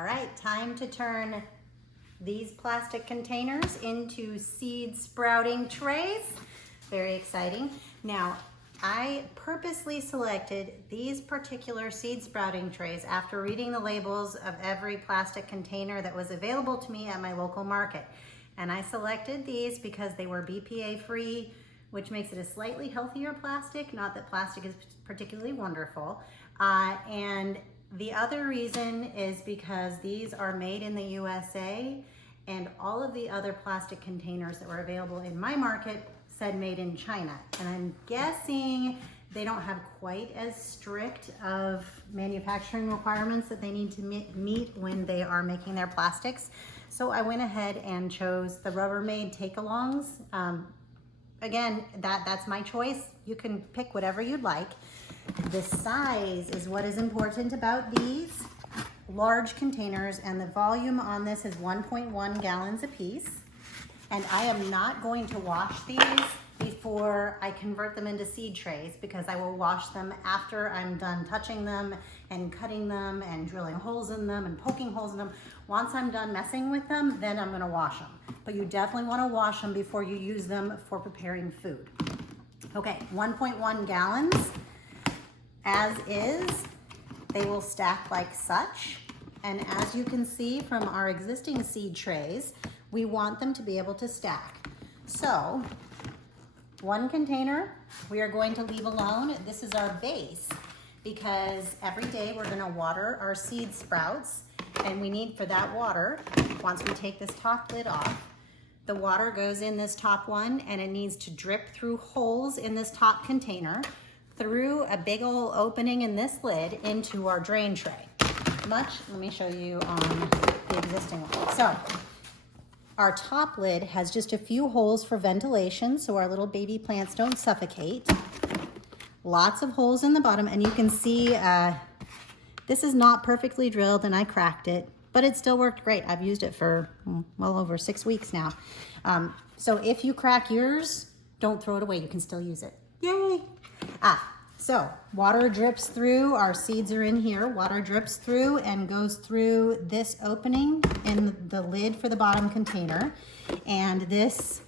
All right, time to turn these plastic containers into seed sprouting trays. Very exciting. Now, I purposely selected these particular seed sprouting trays after reading the labels of every plastic container that was available to me at my local market. And I selected these because they were BPA free, which makes it a slightly healthier plastic. Not that plastic is particularly wonderful. And the other reason is because these are made in the USA, and all of the other plastic containers that were available in my market said made in China. And I'm guessing they don't have quite as strict of manufacturing requirements that they need to meet when they are making their plastics. So I went ahead and chose the Rubbermaid take-alongs. Again, that's my choice. You can pick whatever you'd like. The size is what is important about these large containers, and the volume on this is 1.1 gallons a piece. And I am not going to wash these before I convert them into seed trays, because I will wash them after I'm done touching them and cutting them and drilling holes in them and poking holes in them. Once I'm done messing with them, then I'm gonna wash them. But you definitely wanna wash them before you use them for preparing food. Okay, 1.1 gallons. As is, they will stack like such. And as you can see from our existing seed trays, we want them to be able to stack. So, one container we are going to leave alone. This is our base, because every day we're gonna water our seed sprouts, and we need for that water, once we take this top lid off, the water goes in this top one, and it needs to drip through holes in this top container, through a big old opening in this lid into our drain tray. Let me show you on the existing one. So, our top lid has just a few holes for ventilation so our little baby plants don't suffocate. Lots of holes in the bottom, and you can see this is not perfectly drilled, and I cracked it, but it still worked great. I've used it for well over 6 weeks now. So if you crack yours, don't throw it away. You can still use it. Yay! So water drips through, our seeds are in here, water drips through and goes through this opening in the lid for the bottom container. And this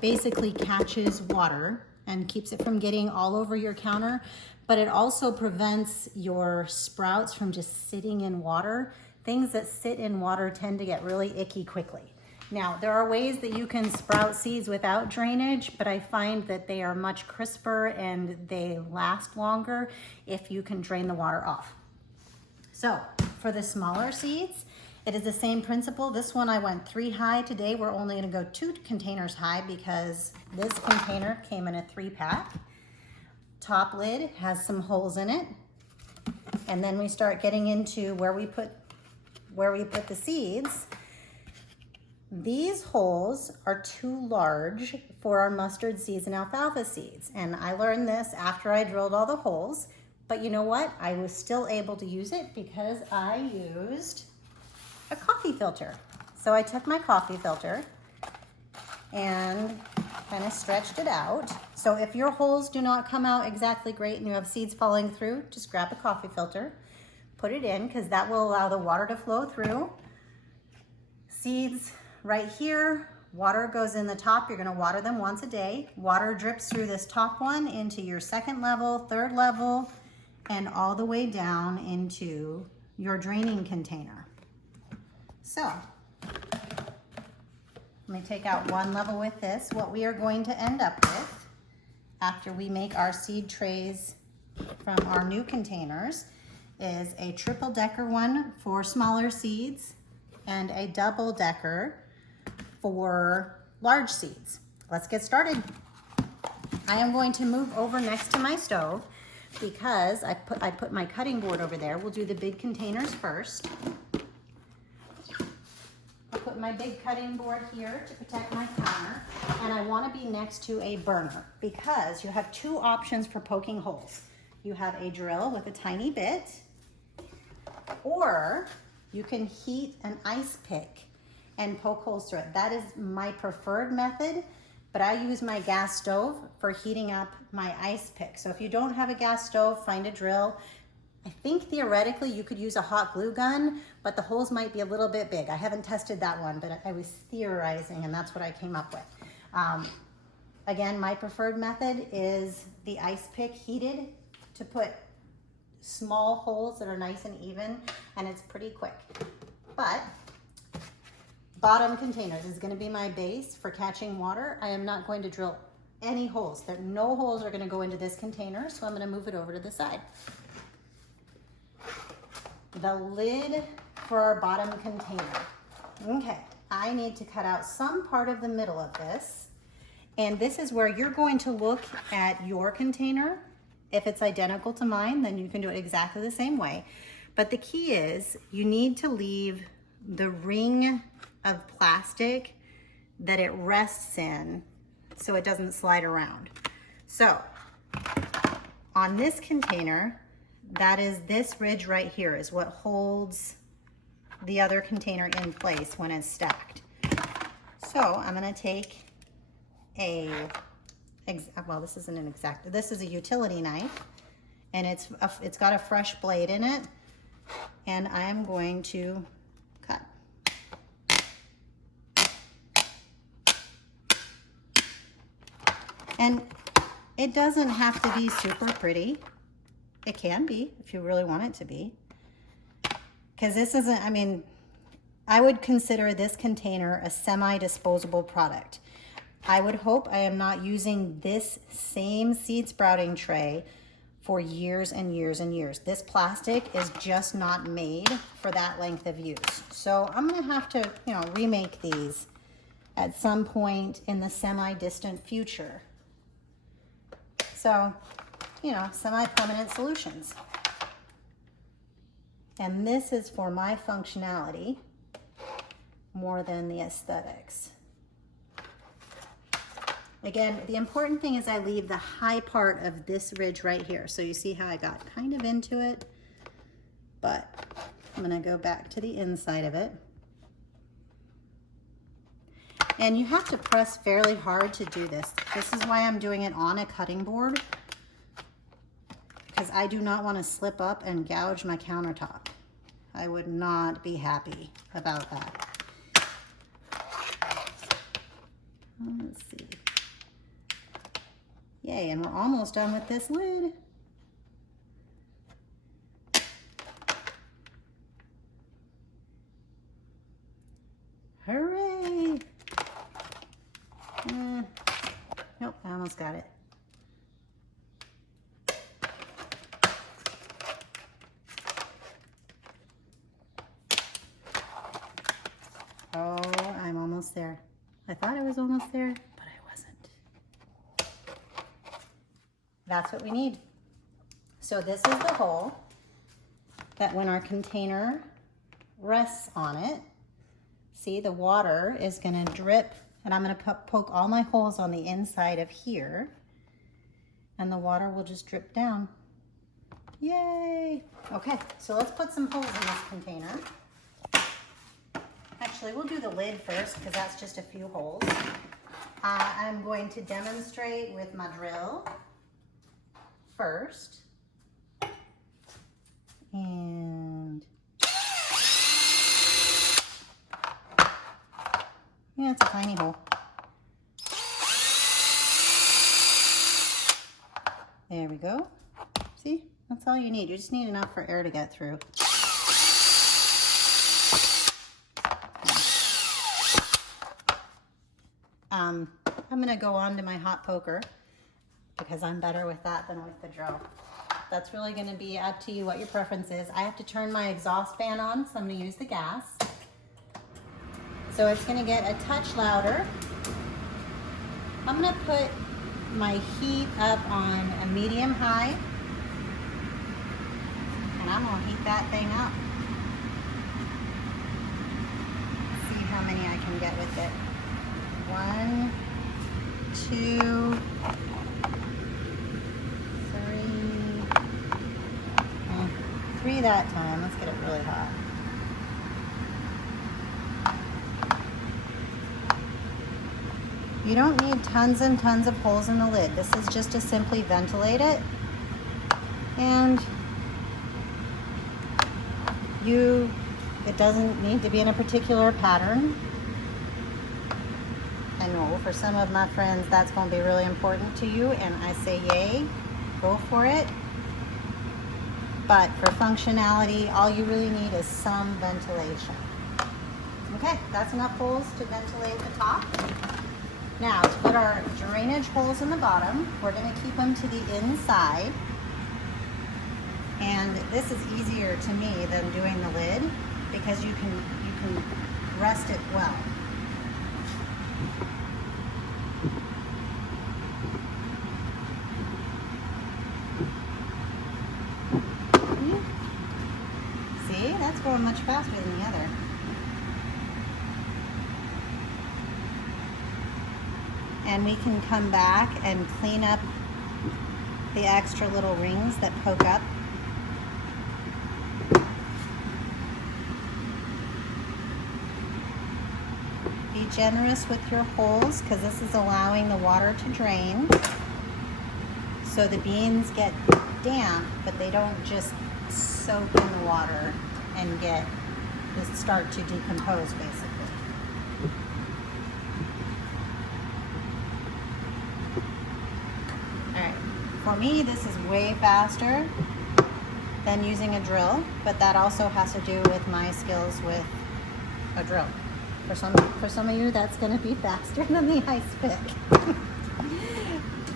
basically catches water and keeps it from getting all over your counter, but it also prevents your sprouts from just sitting in water. Things that sit in water tend to get really icky quickly. Now, there are ways that you can sprout seeds without drainage, but I find that they are much crisper and they last longer if you can drain the water off. So, for the smaller seeds, it is the same principle. This one I went 3 high. Today we're only gonna go 2 containers high because this container came in a 3-pack. Top lid has some holes in it. And then we start getting into where we put the seeds. These holes are too large for our mustard seeds and alfalfa seeds. And I learned this after I drilled all the holes, but you know what? I was still able to use it because I used a coffee filter. So I took my coffee filter and kind of stretched it out. So if your holes do not come out exactly great and you have seeds falling through, just grab a coffee filter, put it in, because that will allow the water to flow through. Seeds right here, water goes in the top. You're gonna water them once a day. Water drips through this top one into your 2nd level, 3rd level, and all the way down into your draining container. So, let me take out one level with this. What we are going to end up with after we make our seed trays from our new containers is a triple-decker one for smaller seeds and a double-decker for large seeds. Let's get started. I am going to move over next to my stove because I put my cutting board over there. We'll do the big containers first. I'll put my big cutting board here to protect my counter, and I want to be next to a burner because you have 2 options for poking holes. You have a drill with a tiny bit, or you can heat an ice pick and poke holes through it. That is my preferred method, but I use my gas stove for heating up my ice pick. So if you don't have a gas stove, find a drill, I think theoretically you could use a hot glue gun, but the holes might be a little bit big. I haven't tested that one, but I was theorizing and that's what I came up with. Again, my preferred method is the ice pick heated to put small holes that are nice and even, and it's pretty quick. But bottom containers is going to be my base for catching water. I am not going to drill any holes. No holes are going to go into this container, so I'm going to move it over to the side. The lid for our bottom container. Okay, I need to cut out some part of the middle of this, and this is where you're going to look at your container. If it's identical to mine, then you can do it exactly the same way. But the key is you need to leave the ring of plastic that it rests in so it doesn't slide around. So on this container, that is this ridge right here is what holds the other container in place when it's stacked. So I'm gonna take well, this isn't an exact, this is a utility knife, and it's got a fresh blade in it, and I'm going to cut. And it doesn't have to be super pretty. It can be if you really want it to be. Because this isn't, I mean, I would consider this container a semi-disposable product. I would hope I am not using this same seed sprouting tray for years and years and years. This plastic is just not made for that length of use. So I'm gonna have to, remake these at some point in the semi-distant future. So, semi-permanent solutions. And this is for my functionality more than the aesthetics. Again, the important thing is I leave the high part of this ridge right here. So you see how I got kind of into it, but I'm gonna go back to the inside of it. And you have to press fairly hard to do this. This is why I'm doing it on a cutting board, because I do not want to slip up and gouge my countertop. I would not be happy about that. Let's see. Yay, and we're almost done with this lid. Hooray! Nope, I almost got it. Oh, I'm almost there. I thought I was almost there, but I wasn't. That's what we need. So this is the hole that when our container rests on it, see, the water is gonna drip, and I'm gonna poke all my holes on the inside of here, and the water will just drip down. Yay! Okay, so let's put some holes in this container. Actually, we'll do the lid first because that's just a few holes. I'm going to demonstrate with my drill first. And yeah, it's a tiny hole. There we go. See, that's all you need. You just need enough for air to get through. I'm gonna go on to my hot poker because I'm better with that than with the drill. That's really gonna be up to you what your preference is. I have to turn my exhaust fan on, so I'm gonna use the gas. So it's gonna get a touch louder. I'm gonna put my heat up on a medium high, and I'm gonna heat that thing up. Let's see how many I can get with it. 1, 2, 3 that time. Let's get it really hot. You don't need tons and tons of holes in the lid. This is just to simply ventilate it and It doesn't need to be in a particular pattern. I know for some of my friends that's going to be really important to you, and I say yay, go for it. But for functionality, all you really need is some ventilation. Okay, that's enough holes to ventilate the top. Now, to put our drainage holes in the bottom, we're going to keep them to the inside. And this is easier to me than doing the lid because you can rest it well. See, that's going much faster than the other. And we can come back and clean up the extra little rings that poke up. Be generous with your holes because this is allowing the water to drain. So the beans get damp, but they don't just soak in the water and just start to decompose basically. For me, this is way faster than using a drill, but that also has to do with my skills with a drill. For some of you, that's going to be faster than the ice pick.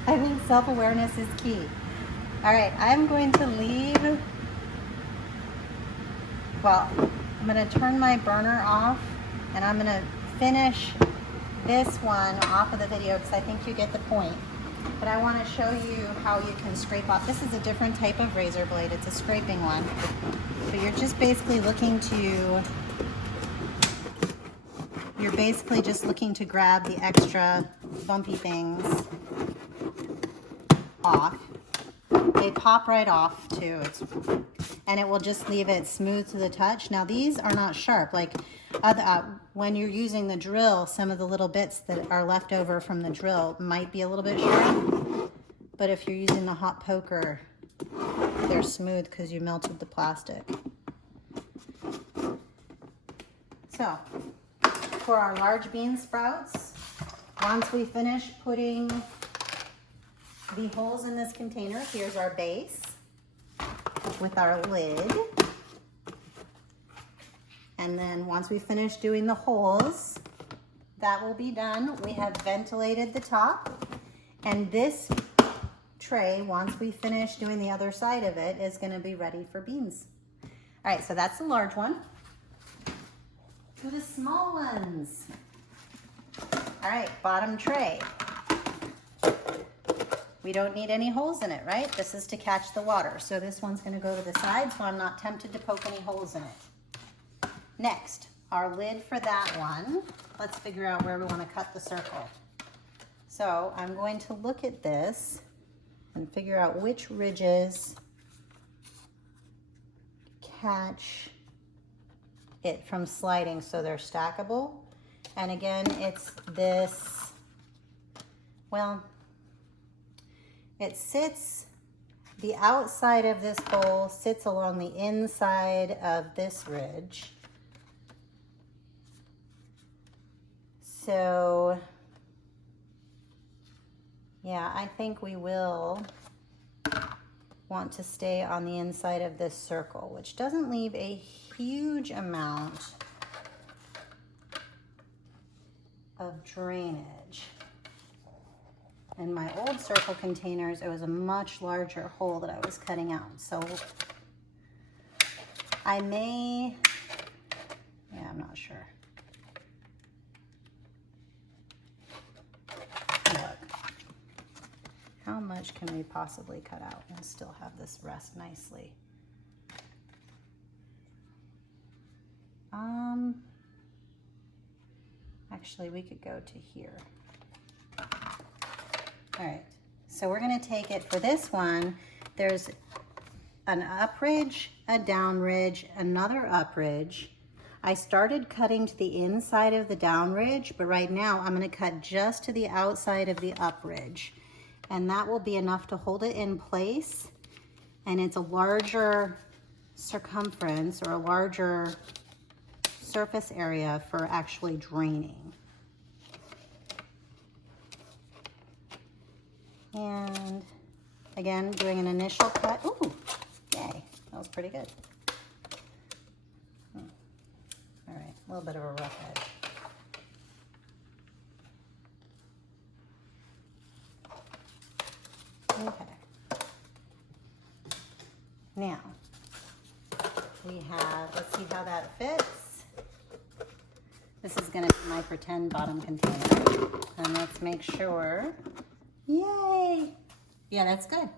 I think self-awareness is key. All right, I'm going to leave. Well, I'm going to turn my burner off, and I'm going to finish this one off of the video because I think you get the point. But I want to show you how you can scrape off. This is a different type of razor blade. It's a scraping one. So you're just basically looking to grab the extra bumpy things off. They pop right off too. And it will just leave it smooth to the touch. Now these are not sharp. Like when you're using the drill, some of the little bits that are left over from the drill might be a little bit sharp. But if you're using the hot poker, they're smooth because you melted the plastic. So for our large bean sprouts, once we finish putting the holes in this container, here's our base with our lid. And then once we finish doing the holes, that will be done. We have ventilated the top, and this tray, once we finish doing the other side of it, is going to be ready for beans. All right, so that's the large one. To the small ones. All right, bottom tray. We don't need any holes in it, right? This is to catch the water. So this one's going to go to the side, so I'm not tempted to poke any holes in it. Next, our lid for that one. Let's figure out where we want to cut the circle. So I'm going to look at this and figure out which ridges catch it from sliding so they're stackable. And again, it's this, well, it sits, the outside of this bowl sits along the inside of this ridge. So, yeah, I think we will want to stay on the inside of this circle, which doesn't leave a huge amount of drainage. In my old circle containers, it was a much larger hole that I was cutting out. So I may, yeah, I'm not sure. Look, how much can we possibly cut out and still have this rest nicely? Actually, we could go to here. All right, so we're gonna take it for this one. There's an up ridge, a down ridge, another up ridge. I started cutting to the inside of the down ridge, but right now I'm gonna cut just to the outside of the up ridge. And that will be enough to hold it in place. And it's a larger circumference or a larger surface area for actually draining. And again, doing an initial cut. Ooh, yay, that was pretty good. All right, a little bit of a rough edge. Okay. Now, we have, let's see how that fits. This is gonna be my pretend bottom container. And let's make sure, yay! Yeah, that's good.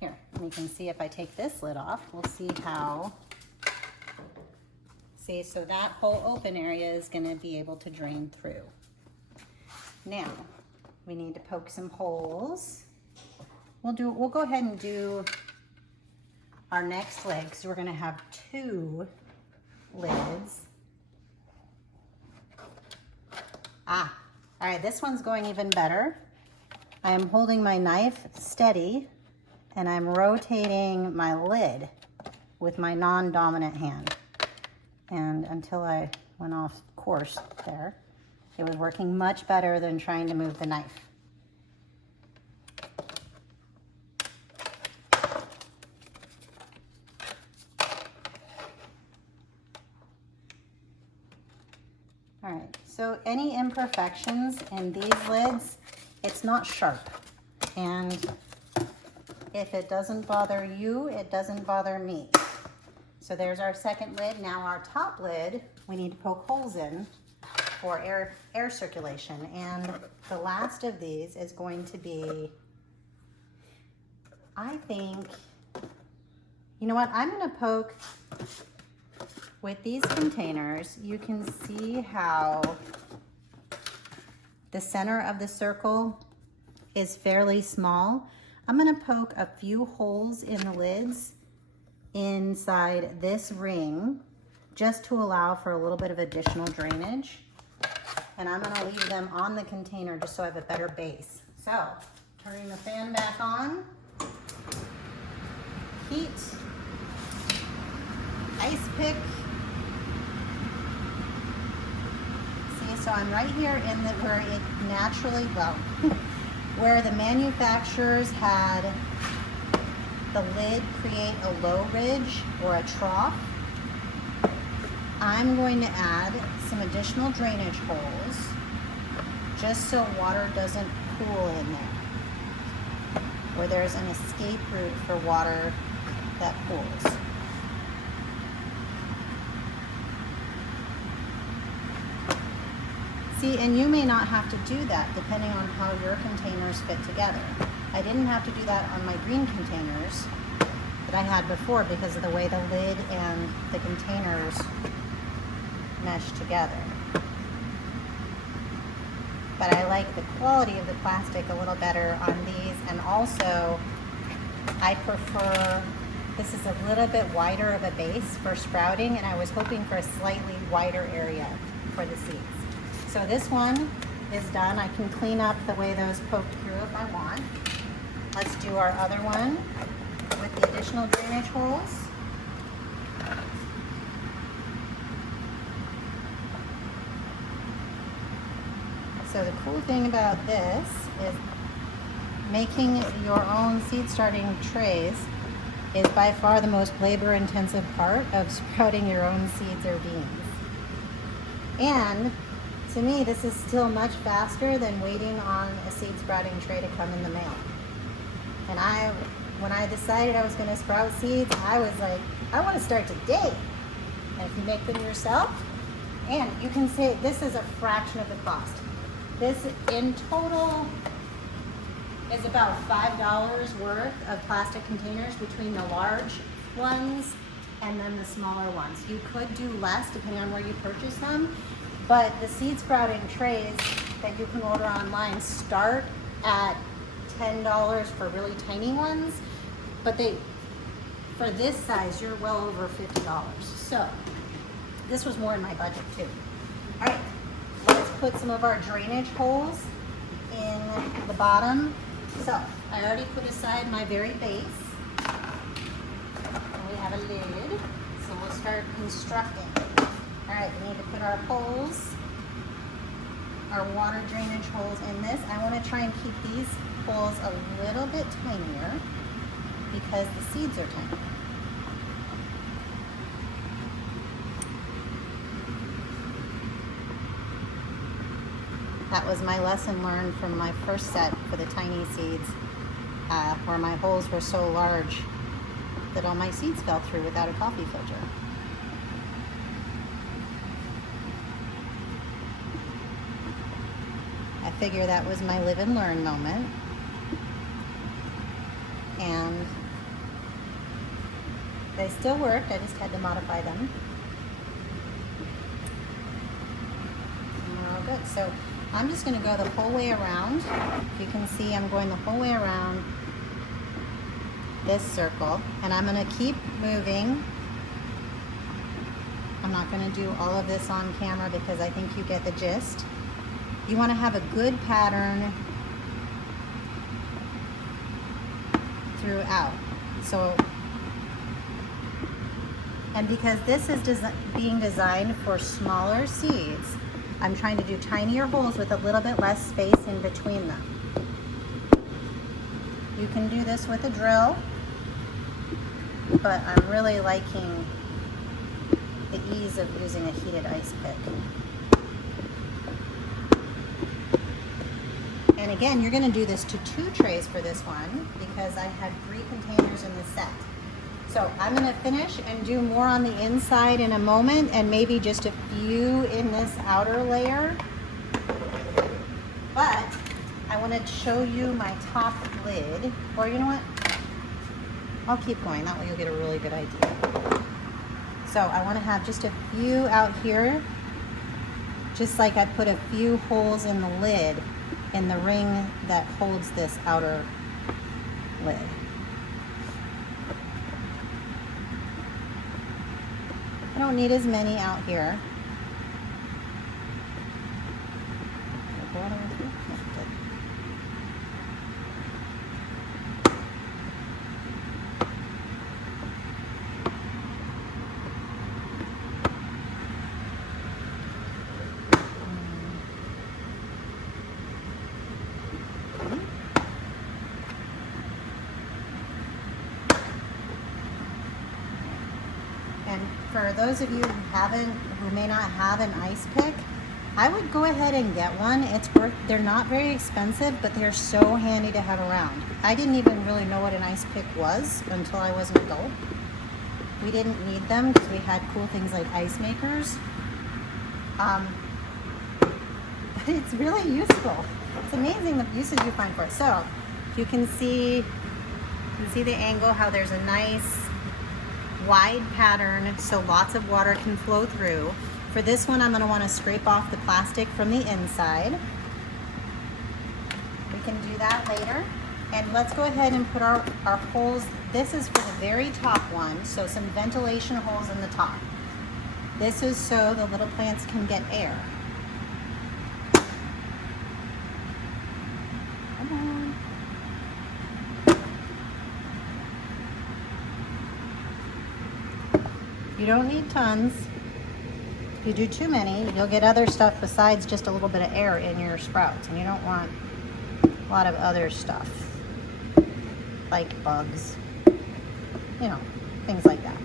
Here, we can see if I take this lid off, we'll see how, see, so that whole open area is gonna be able to drain through. Now, we need to poke some holes. We'll go ahead and do our next lid, because we're gonna have 2 lids. All right, this one's going even better. I am holding my knife steady and I'm rotating my lid with my non-dominant hand. And until I went off course there, it was working much better than trying to move the knife. All right, so any imperfections in these lids, it's not sharp. And if it doesn't bother you, it doesn't bother me. So there's our second lid. Now our top lid, we need to poke holes in for air circulation. And the last of these is going to be, I think, you know what, I'm gonna poke with these containers. You can see how the center of the circle is fairly small. I'm gonna poke a few holes in the lids inside this ring just to allow for a little bit of additional drainage. And I'm gonna leave them on the container just so I have a better base. So, turning the fan back on, heat, ice pick. So I'm right here in the, where it naturally, well, where the manufacturers had the lid create a low ridge or a trough. I'm going to add some additional drainage holes just so water doesn't pool in there, where there's an escape route for water that pools. See, and you may not have to do that depending on how your containers fit together. I didn't have to do that on my green containers that I had before because of the way the lid and the containers mesh together. But I like the quality of the plastic a little better on these, and also I prefer, this is a little bit wider of a base for sprouting, and I was hoping for a slightly wider area for the seeds. So this one is done. I can clean up the way those poked through if I want. Let's do our other one with the additional drainage holes. So the cool thing about this is making your own seed starting trays is by far the most labor intensive part of sprouting your own seeds or beans. And to me, this is still much faster than waiting on a seed sprouting tray to come in the mail. And when I decided I was going to sprout seeds, I was like, I want to start today. And if you make them yourself, and you can say this is a fraction of the cost. This in total is about $5 worth of plastic containers between the large ones and then the smaller ones. You could do less depending on where you purchase them. But the seed sprouting trays that you can order online start at $10 for really tiny ones, but for this size, you're well over $50. So this was more in my budget too. All right, let's put some of our drainage holes in the bottom. So I already put aside my very base. And we have a lid. So we'll start constructing. All right, we need to put our holes, our water drainage holes in this. I want to try and keep these holes a little bit tinier because the seeds are tiny. That was my lesson learned from my first set for the tiny seeds, where my holes were so large that all my seeds fell through without a coffee filter. I figure that was my live and learn moment. And they still worked, I just had to modify them. And we're all good. So I'm just going to go the whole way around. If you can see, I'm going the whole way around this circle, and I'm going to keep moving. I'm not going to do all of this on camera because I think you get the gist. You want to have a good pattern throughout. So, and because this is being designed for smaller seeds, I'm trying to do tinier holes with a little bit less space in between them. You can do this with a drill, but I'm really liking the ease of using a heated ice pick. And again, you're going to do this to 2 trays for this one because I had 3 containers in the set. So I'm going to finish and do more on the inside in a moment, and maybe just a few in this outer layer. But I want to show you my top lid, or you know what? I'll keep going, that way you'll get a really good idea. So I want to have just a few out here, just like I put a few holes in the lid in the ring that holds this outer lid. I don't need as many out here. And for those of you who may not have an ice pick, I would go ahead and get one. They're not very expensive, but they're so handy to have around. I didn't even really know what an ice pick was until I was an adult. We didn't need them because we had cool things like ice makers. But it's really useful. It's amazing the uses you find for it. So you can see the angle, how there's a nice wide pattern so lots of water can flow through. For this one, I'm going to want to scrape off the plastic from the inside. We can do that later. And let's go ahead and put our holes. This is for the very top one, so some ventilation holes in the top. This is so the little plants can get air. Come on. You don't need tons. If you do too many, you'll get other stuff besides just a little bit of air in your sprouts, and you don't want a lot of other stuff, like bugs, you know, things like that.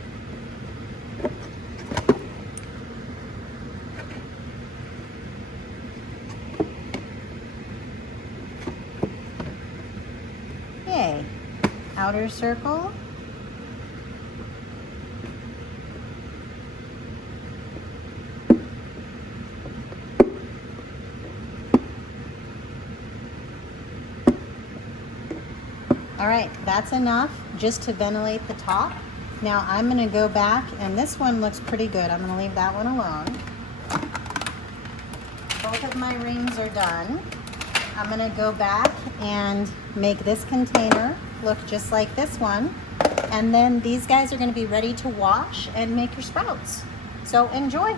Yay, outer circle. All right, that's enough just to ventilate the top. Now I'm going to go back, and this one looks pretty good. I'm going to leave that one alone. Both of my rings are done. I'm going to go back and make this container look just like this one. And then these guys are going to be ready to wash and make your sprouts. So enjoy.